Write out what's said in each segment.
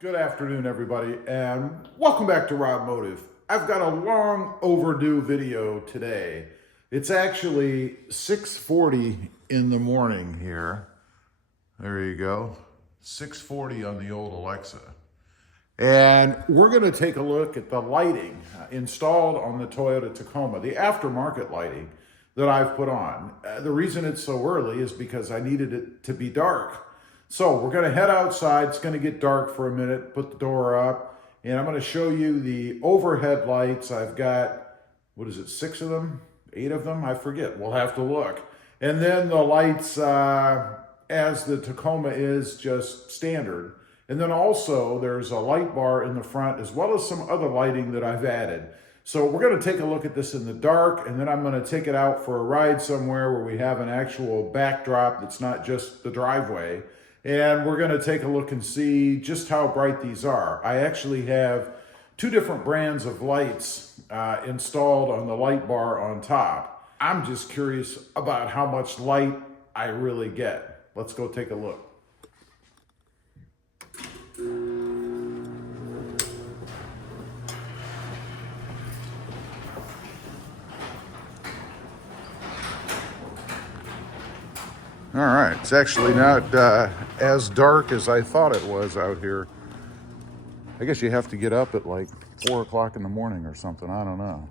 Good afternoon, everybody, and welcome back to RobMotive. I've got a long overdue video today. It's actually 6:40 in the morning here. There you go. 6:40 on the old Alexa. And we're going to take a look at the lighting installed on the Toyota Tacoma, the aftermarket lighting that I've put on. The reason it's so early is because I needed it to be dark. So we're going to head outside. It's going to get dark for a minute, put the door up, and I'm going to show you the overhead lights. I've got, 6 of them? 8 of them? I forget. We'll have to look. And then the lights as the Tacoma is just standard. And then also there's a light bar in the front as well as some other lighting that I've added. So we're going to take a look at this in the dark, and then I'm going to take it out for a ride somewhere where we have an actual backdrop that's not just the driveway. And we're going to take a look and see just how bright these are. I actually have 2 different brands of lights installed on the light bar on top. I'm just curious about how much light I really get. Let's go take a look. All right, it's actually not as dark as I thought it was out here. I guess you have to get up at like 4 o'clock in the morning or something, I don't know.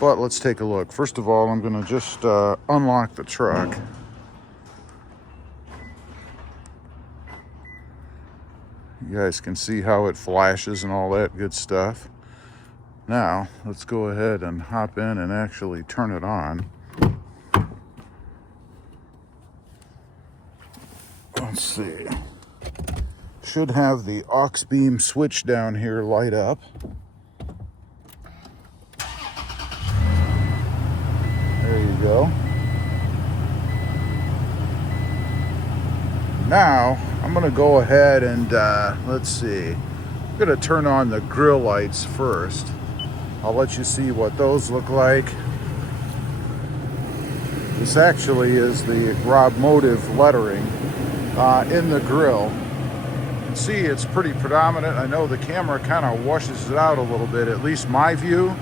But let's take a look. First of all, I'm gonna just unlock the truck. You guys can see how it flashes and all that good stuff. Now, let's go ahead and hop in and actually turn it on. Let's see. Should have the aux beam switch down here light up. There you go. Now, I'm going to go ahead and, let's see. I'm going to turn on the grill lights first. I'll let you see what those look like. This actually is the RobMotive lettering in the grill. You can see it's pretty predominant. I know the camera kind of washes it out a little bit, at least my view,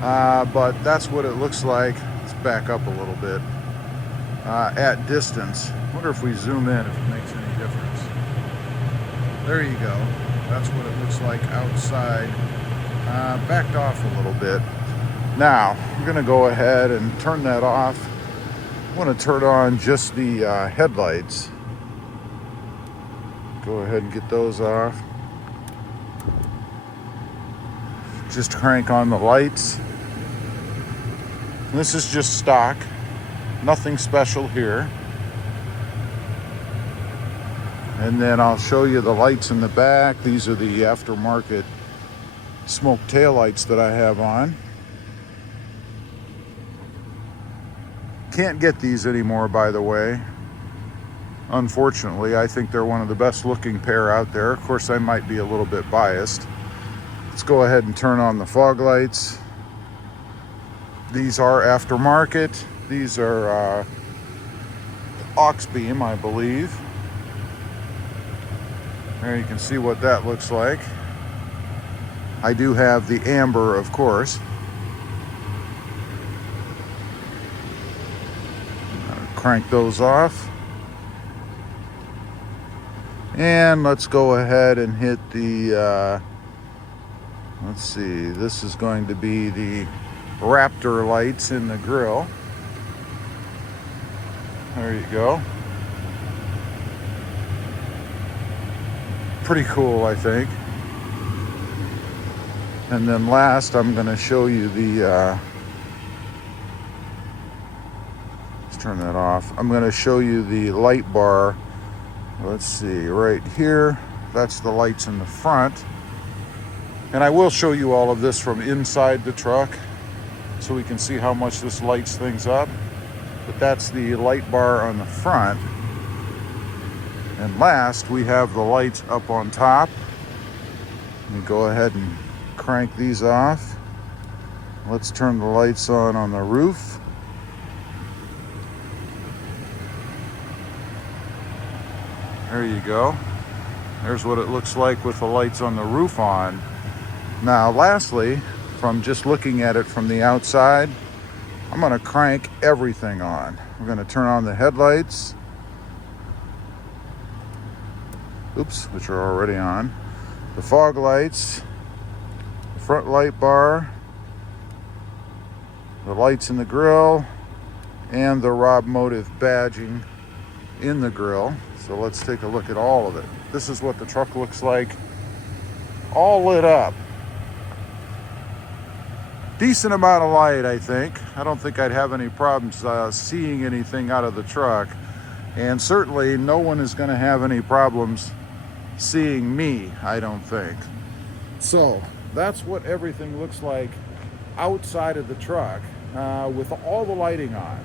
but that's what it looks like. Let's back up a little bit at distance. I wonder if we zoom in if it makes any difference. There you go. That's what it looks like outside. Backed off a little bit. Now, I'm going to go ahead and turn that off. I want to turn on just the headlights. Go ahead and get those off. Just crank on the lights. This is just stock. Nothing special here. And then I'll show you the lights in the back. These are the aftermarket smoke tail lights that I have on. Can't get these anymore, by the way. Unfortunately, I think they're one of the best looking pair out there. Of course, I might be a little bit biased. Let's go ahead and turn on the fog lights. These are aftermarket. These are aux beam, I believe. There you can see what that looks like. I do have the amber, of course. Crank those off. And let's go ahead and hit the, let's see, this is going to be the Raptor lights in the grill. There you go. Pretty cool, I think. And then last, I'm going to show you the, let's turn that off. I'm going to show you the light bar. Let's see, right here, that's the lights in the front. And I will show you all of this from inside the truck so we can see how much this lights things up. But that's the light bar on the front. And last, we have the lights up on top. Let me go ahead and crank these off. Let's turn the lights on the roof. There you go. There's what it looks like with the lights on the roof on. Now, lastly, from just looking at it from the outside, I'm gonna crank everything on. We're gonna turn on the headlights. Oops, which are already on. The fog lights, the front light bar, the lights in the grille, and the RobMotive badging in the grille. So let's take a look at all of it. This is what the truck looks like, all lit up. Decent amount of light, I think. I don't think I'd have any problems seeing anything out of the truck. And certainly no one is gonna have any problems seeing me, I don't think. So that's what everything looks like outside of the truck with all the lighting on.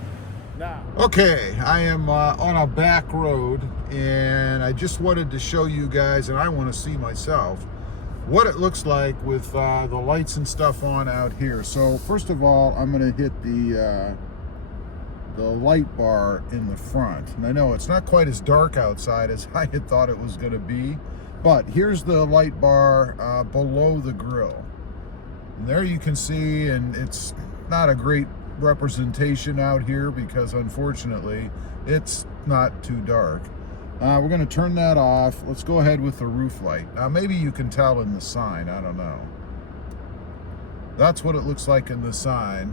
Now, okay, I am on a back road, and I just wanted to show you guys, and I want to see myself, what it looks like with the lights and stuff on out here. So first of all, I'm going to hit the light bar in the front. And I know it's not quite as dark outside as I had thought it was going to be, but here's the light bar below the grille. And there you can see, and it's not a great representation out here because unfortunately it's not too dark. We're going to turn that off. Let's go ahead with the roof light. Now maybe you can tell in the sign, I don't know. That's what it looks like in the sign.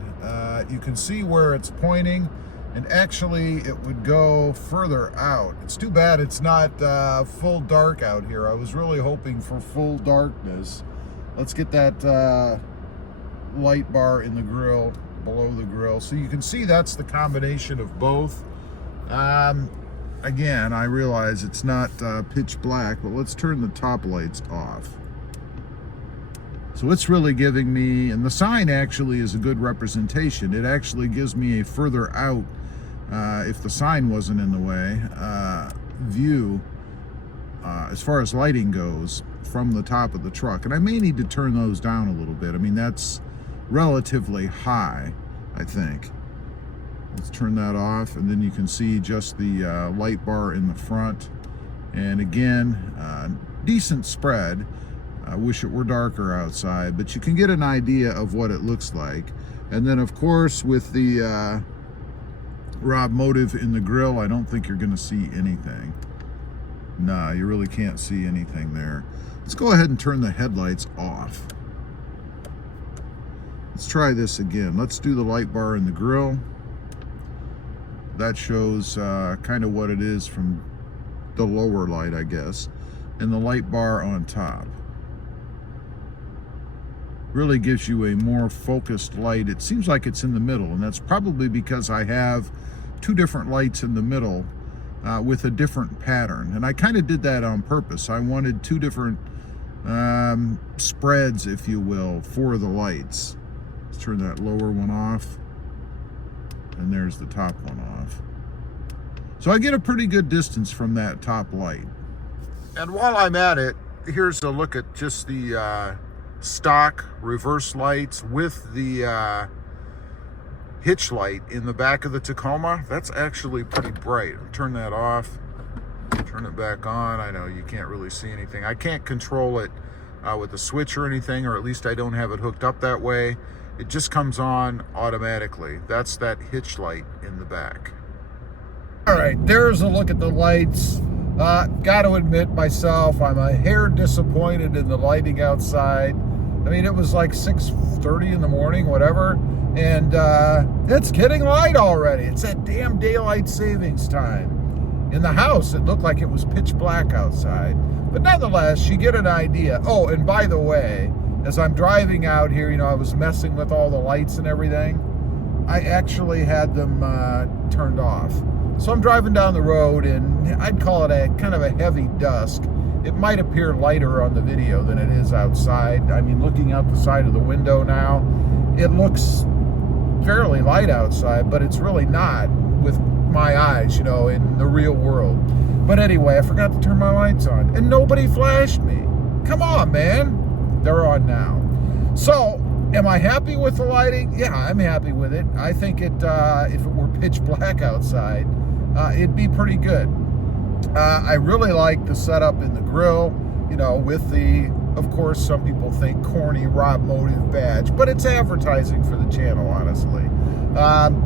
You can see where it's pointing, and actually it would go further out. It's too bad it's not full dark out here. I was really hoping for full darkness. Let's get that light bar in the grill, below the grill, so you can see that's the combination of both. Again, I realize it's not pitch black, but let's turn the top lights off. So it's really giving me, and the sign actually is a good representation. It actually gives me a further out, if the sign wasn't in the way, view as far as lighting goes from the top of the truck. And I may need to turn those down a little bit. I mean, that's relatively high, I think. Let's turn that off, and then you can see just the light bar in the front. And again, decent spread. I wish it were darker outside, but you can get an idea of what it looks like. And then of course with the RobMotive in the grill, I don't think you're gonna see anything. Nah, you really can't see anything there. Let's go ahead and turn the headlights off. Let's try this again. Let's do the light bar in the grill. That shows kind of what it is from the lower light, I guess. And the light bar on top really gives you a more focused light. It seems like it's in the middle, and that's probably because I have two different lights in the middle with a different pattern. And I kind of did that on purpose. I wanted two different spreads, if you will, for the lights. Let's turn that lower one off, and there's the top one off. So I get a pretty good distance from that top light. And while I'm at it, here's a look at just the stock reverse lights with the hitch light in the back of the Tacoma. That's actually pretty bright. Turn that off, turn it back on. I know you can't really see anything. I can't control it with a switch or anything, or at least I don't have it hooked up that way. It just comes on automatically. That's that hitch light in the back. All right, there's a look at the lights. Got to admit myself, I'm a hair disappointed in the lighting outside. I mean, it was like 6:30 in the morning, whatever, and it's getting light already. It's that damn daylight savings time. In the house, it looked like it was pitch black outside. But nonetheless, you get an idea. Oh, and by the way, as I'm driving out here, you know, I was messing with all the lights and everything. I actually had them turned off. So I'm driving down the road, and I'd call it a kind of a heavy dusk. It might appear lighter on the video than it is outside. I mean, looking out the side of the window now, it looks fairly light outside, but it's really not with my eyes, you know, in the real world. But anyway, I forgot to turn my lights on, and nobody flashed me. Come on, man. They're on now. So, am I happy with the lighting? Yeah, I'm happy with it. I think it, if it were pitch black outside, it'd be pretty good. I really like the setup in the grill, you know, with the, of course, some people think corny RobMotive badge, but it's advertising for the channel, honestly.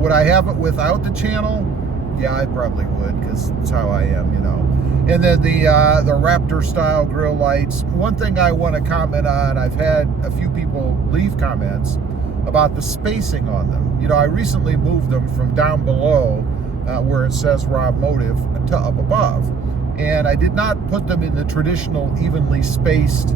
Would I have it without the channel? Yeah, I probably would, because it's how I am, you know. And then the Raptor style grill lights. One thing I want to comment on, I've had a few people leave comments about the spacing on them. You know, I recently moved them from down below where it says RobMotive to up above. And I did not put them in the traditional evenly spaced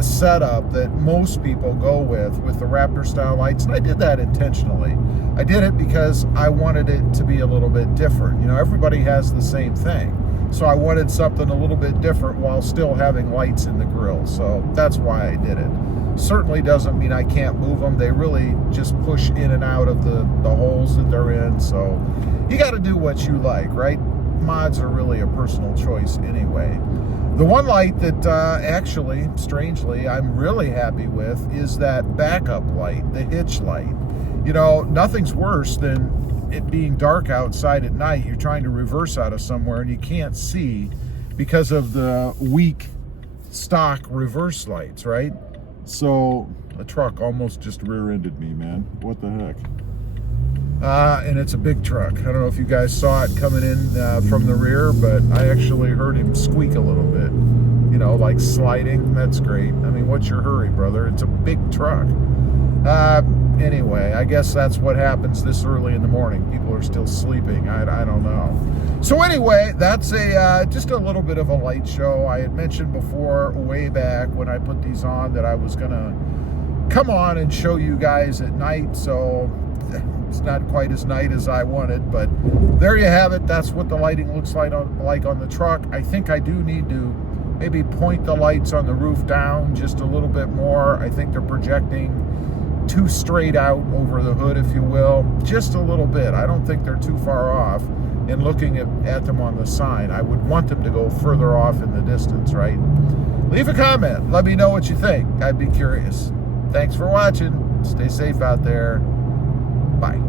setup that most people go with the Raptor style lights, and I did that intentionally. I did it because I wanted it to be a little bit different. You know, everybody has the same thing, so I wanted something a little bit different while still having lights in the grill, so that's why I did it. Certainly doesn't mean I can't move them. They really just push in and out of the holes that they're in, so you got to do what you like, right? Mods are really a personal choice anyway. The one light that actually, strangely, I'm really happy with is that backup light, the hitch light. You know, nothing's worse than it being dark outside at night. You're trying to reverse out of somewhere and you can't see because of the weak stock reverse lights, right? So a truck almost just rear-ended me, man. What the heck? And it's a big truck. I don't know if you guys saw it coming in from the rear, but I actually heard him squeak a little bit. You know, like sliding. That's great. I mean, what's your hurry, brother? It's a big truck. Anyway, I guess that's what happens this early in the morning. People are still sleeping. I don't know. So anyway, that's just a little bit of a light show. I had mentioned before, way back when I put these on, that I was gonna come on and show you guys at night. So it's not quite as night as I wanted, but there you have it. That's what the lighting looks like on the truck. I think I do need to maybe point the lights on the roof down just a little bit more. I think they're projecting too straight out over the hood, if you will, just a little bit. I don't think they're too far off. And looking at them on the sign, I would want them to go further off in the distance, right? Leave a comment. Let me know what you think. I'd be curious. Thanks for watching. Stay safe out there. Bye.